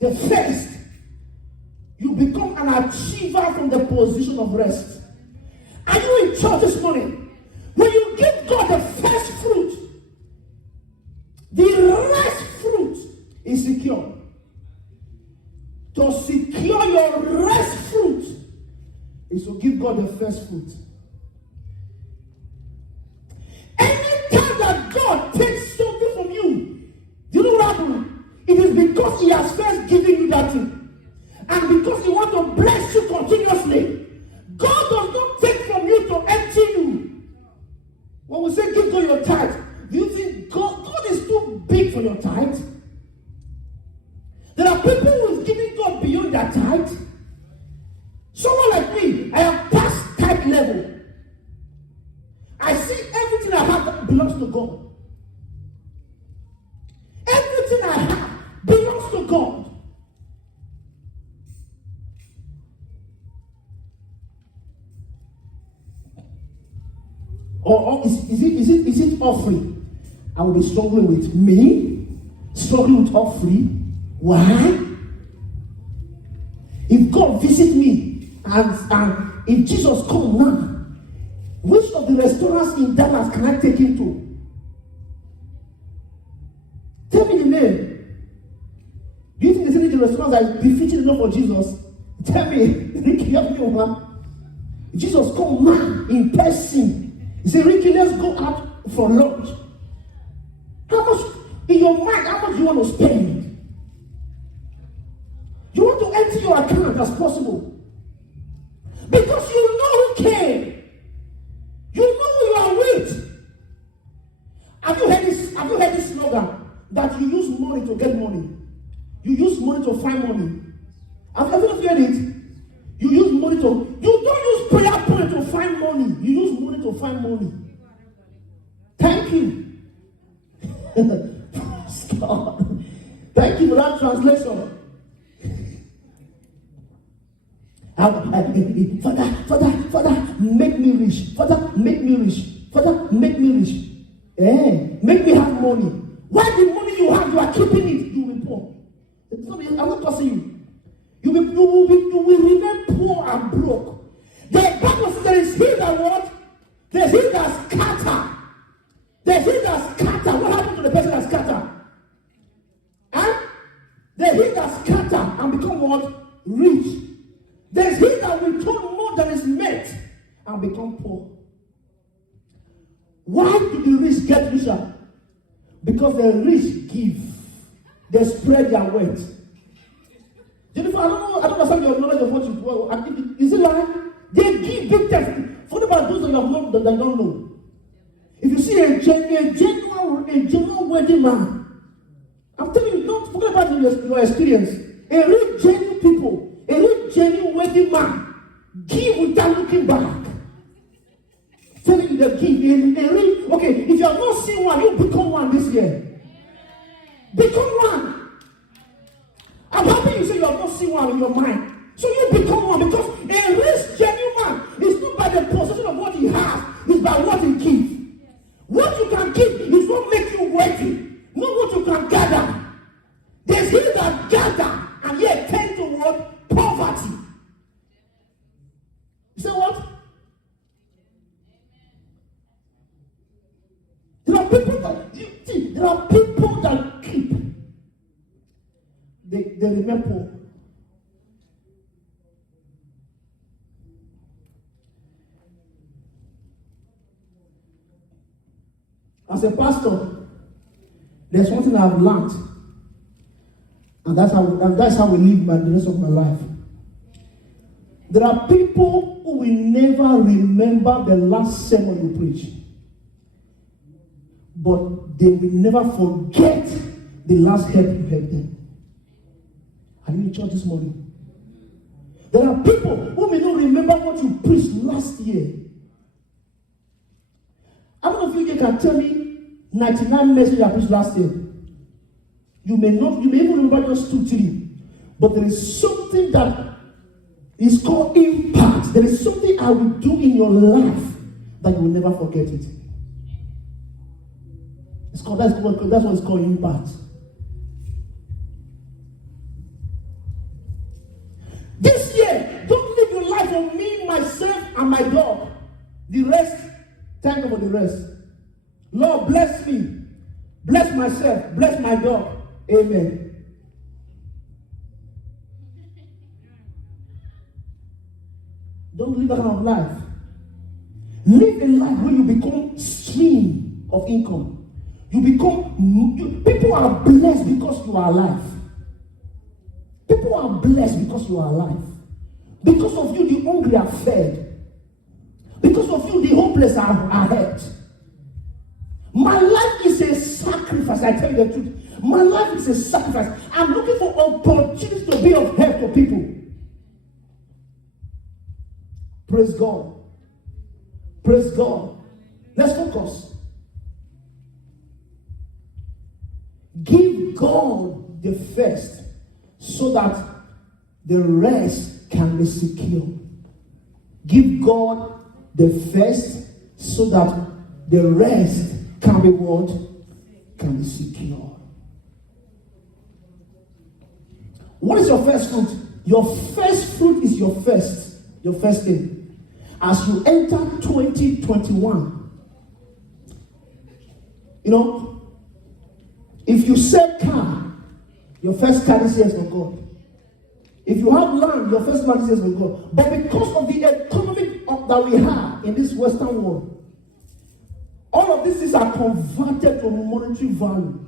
the first, you become an achiever from the position of rest. Are you in church this morning? When you give God the first fruit, the rest fruit is secure. To secure your rest fruit is to give God the first fruit. Anytime that God takes something from you, do you know what happens? It is because He has first given you that thing. And because He wants to bless you continuously. God does not take from you to empty you. When we say give God your tithe, do you think God is too big for your tithe? There are people who is giving God beyond their tithe. Someone like me, I am past tithe level. I see everything I have that belongs to God. Everything I have belongs to God. Or is it offering? I will be struggling with me, struggling with offering. Why? If God visit me and if Jesus come now, which of the restaurants in Dallas can I take him to? Tell me the name. Do you think there's any restaurants that is befitting enough for Jesus? Tell me. Ricky, help me over. Jesus come now in person. He said, Ricky, let's go out for lunch. How much, in your mind, how much do you want to spend? You want to empty your account as possible. Because you know who came. You know who you are with. Have you heard this slogan? That you use money to get money. You use money to find money. Have you ever heard it? You use money to... You don't use prayer point to find money. You use money to find money. Thank you. God. Thank you for that translation. Father, make me rich. Father, make me rich. Father, make me rich. Make me have money. Why the money you have, you are keeping it, you will be poor. I'm not cursing you. You will remain poor and broke. The Bible says there is he that what? There is he that scatter. There is he that scatter. What happened to the person that scatter? There is he that scatter and become what? Rich. There is he that will return more than is met and become poor. Why do the rich get richer? Because the rich give. They spread their wealth. Jennifer, I don't understand your knowledge of what you do. Is it like they give big testimony? Forget about those that you don't know. If you see a genuine wedding man, I'm telling you, don't forget about your experience. A real genuine people, a real genuine wedding man, give without looking back. I'm telling you, they give. Okay, if you have not seen one, you become one this year. Become one. I'm happy you say you have not seen one in your mind. So you become one because a rich genuine man is not by the possession of what he has, it's by what he gives. What you can give is what makes you worthy, not what you can gather. There's he that gather and yet tend toward poverty. You say what? There are people that keep. They remain poor. As a pastor, there's one thing I've learned, and that's how we live the rest of my life. There are people who will never remember the last sermon you preached, but they will never forget the last help you helped them. Are you in church this morning? There are people who may not remember what you preached last year. How many of you can tell me 99 messages I preached last year? You may even remember just 2, 3. But there is something that is called impact. There is something I will do in your life that you will never forget it. That's what it's called impact. the rest. Lord, bless me. Bless myself. Bless my dog. Amen. Don't live that kind of life. Live a life where you become stream of income. People are blessed because you are alive. People are blessed because you are alive. Because of you, the hungry are fed. Because of you, the hopeless are helped. My life is a sacrifice. I tell you the truth. My life is a sacrifice. I'm looking for opportunities to be of help to people. Praise God. Praise God. Let's focus. Give God the first so that the rest can be secure. Give God the first so that the rest can be what? Can be secure. What is your first fruit? Your first fruit is your first thing. As you enter 2021, if you sell car, your first car is yes for God. If you have land, your first land is yes for God. But because of the economy that we have in this Western world, all of these things are converted to monetary value.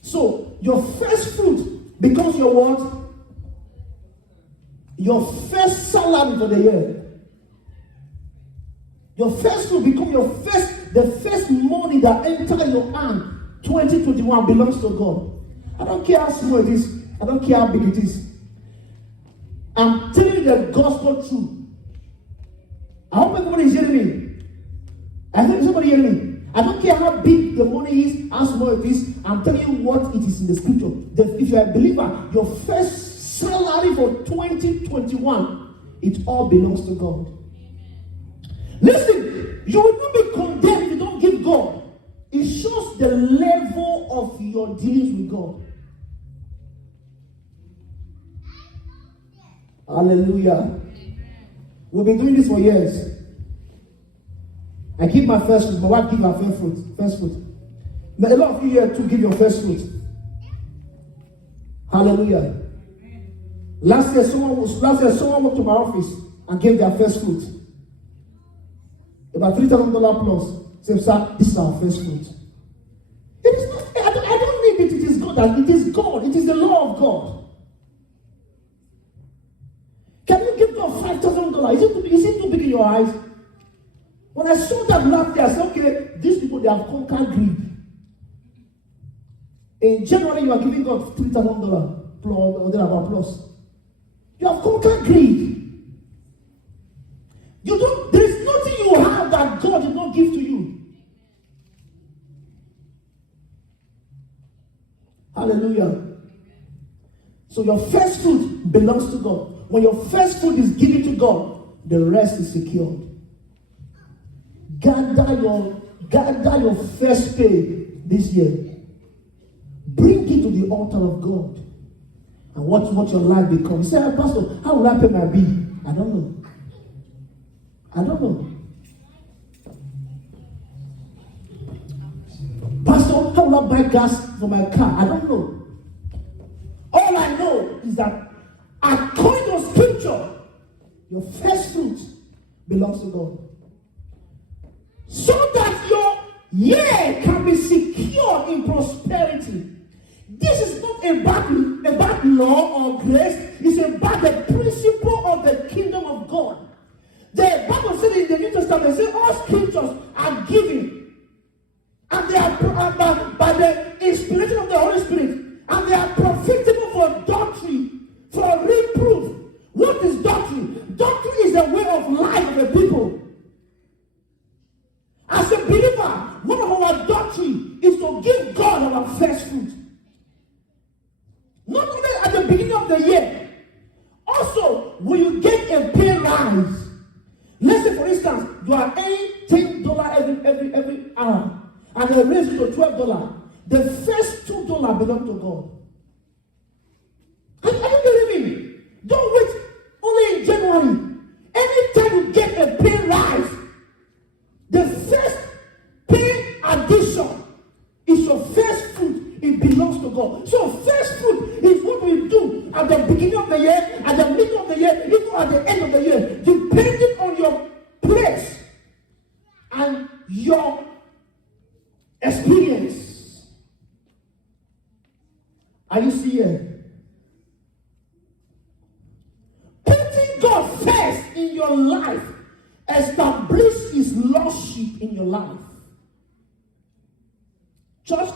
So your first fruit becomes your what? Your first salary for the year. Your first fruit becomes the first money that enters your hand. 2021 belongs to God. I don't care how small it is. I don't care how big it is. I'm telling you the gospel truth. I hope everybody is hearing me. I hope somebody hearing me. I don't care how big the money is, how small it is. I'm telling you what it is in the scripture. If you are a believer, your first salary for 2021, it all belongs to God. Listen, you will not be condemned if you don't give God. It shows the level of your dealings with God. Hallelujah. We've been doing this for years. I give my first fruit. My wife gives her first fruit. A lot of you here to give your first fruit. Hallelujah. Last year, someone went to my office and gave their first fruit. About $3,000 plus. Say, sir, this is our first fruit. It is not. I don't need it. It is God. It is God. It is the law of God. Can you give God $5,000? Is it too big in your eyes? When I saw that last year, I said, okay, these people, they have conquered greed. In January, you are giving God $3,000 plus. You have conquered greed. There is nothing you have that God did not give to you. Hallelujah. So your first fruit belongs to God. When your first fruit is given to God, the rest is secured. Gather your first pay this year. Bring it to the altar of God. And watch what your life becomes. You say, Pastor, how will I pay my bill? I don't know. Pastor, how will I buy gas for my car? I don't know. All I know is that according to scripture, your first fruit belongs to God. So that your year can be secure in prosperity. This is not about law or grace. It's about the principle of the kingdom of God. The Bible says in the New Testament, they say all scriptures are given. And they are by the inspiration of the Holy Spirit. And they are profitable for doctrine, for reproof. What is doctrine? Doctrine is the way of life of the people. As a believer, one of our doctrine is to give God our first fruit. Not only at the beginning of the year, also when you get a pay rise. Let's say, for instance, you are earning $10 every hour, and they raise it to $12. The first $2 belong to God. Are you hearing me? Don't wait only in January. Anytime you get a pay rise, the first to God. So first fruit is what we do at the beginning of the year, at the middle of the year, even at the end of the year, depending on your place and your experience. Are you seeing? Putting God first in your life establish his lordship in your life. Church,